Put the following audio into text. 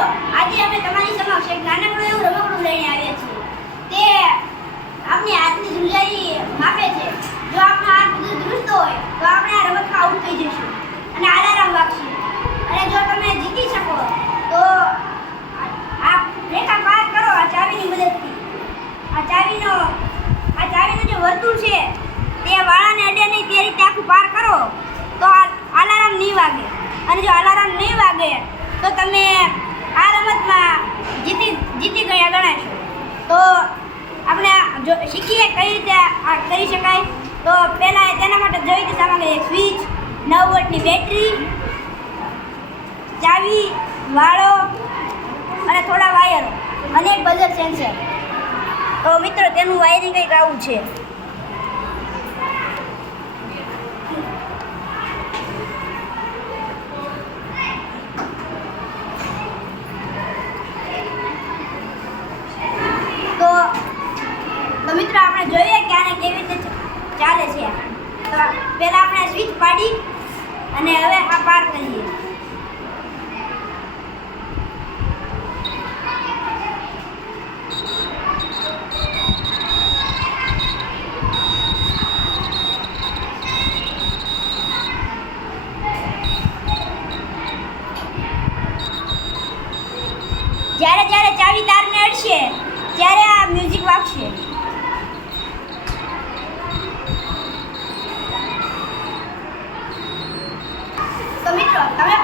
મિત્રો, આજે અમે તમારી સમક્ષ એક નાનકડું એવું રમકડું લઈને આવ્યા છીએ. તે આપણી હાથની ધ્રુજારી માપે છે. જો આપણો હાથ બધું ધ્રુજતો હોય તો આપણે આ રમતમાં આઉટ થઈ જઈશું અને અલાર્મ વાગશે. અને જો તમે જીતી શકો તો આ રેખા પાર કરો આ ચાવીની મદદથી. આ ચાવીનું જે વર્તુળ છે તે વાળાને અડે નહીં તે રીતે આખું પાર કરો તો આ અલાર્મ નહીં વાગે. અને જો અલાર્મ નહીં વાગે તો તમે આ રમતમાં જીતી ગયા ગણાશો. તો આપણે શીખીએ કઈ રીતે આ કરી શકાય. તો પહેલાં તેના માટે જોઈતી સામગ્રી એક સ્વિચ, 9 વોલ્ટની બેટરી, ચાવી, વાળો અને થોડા વાયરો અને એક બઝર સેન્સર. તો મિત્રો તેનું વાયરિંગ કંઈક આવું છે. તો મિત્રો આપણે જોઈએ કે આને કેવી રીતે ચાલે છે. તો પહેલાં આપણે સ્વિચ પાડી અને હવે આ પાર કરીએ. જ્યારે જ્યારે ચાવી તારને અડશે ત્યારે આ મ્યુઝિક વાગશે. તો મિત્રો તમે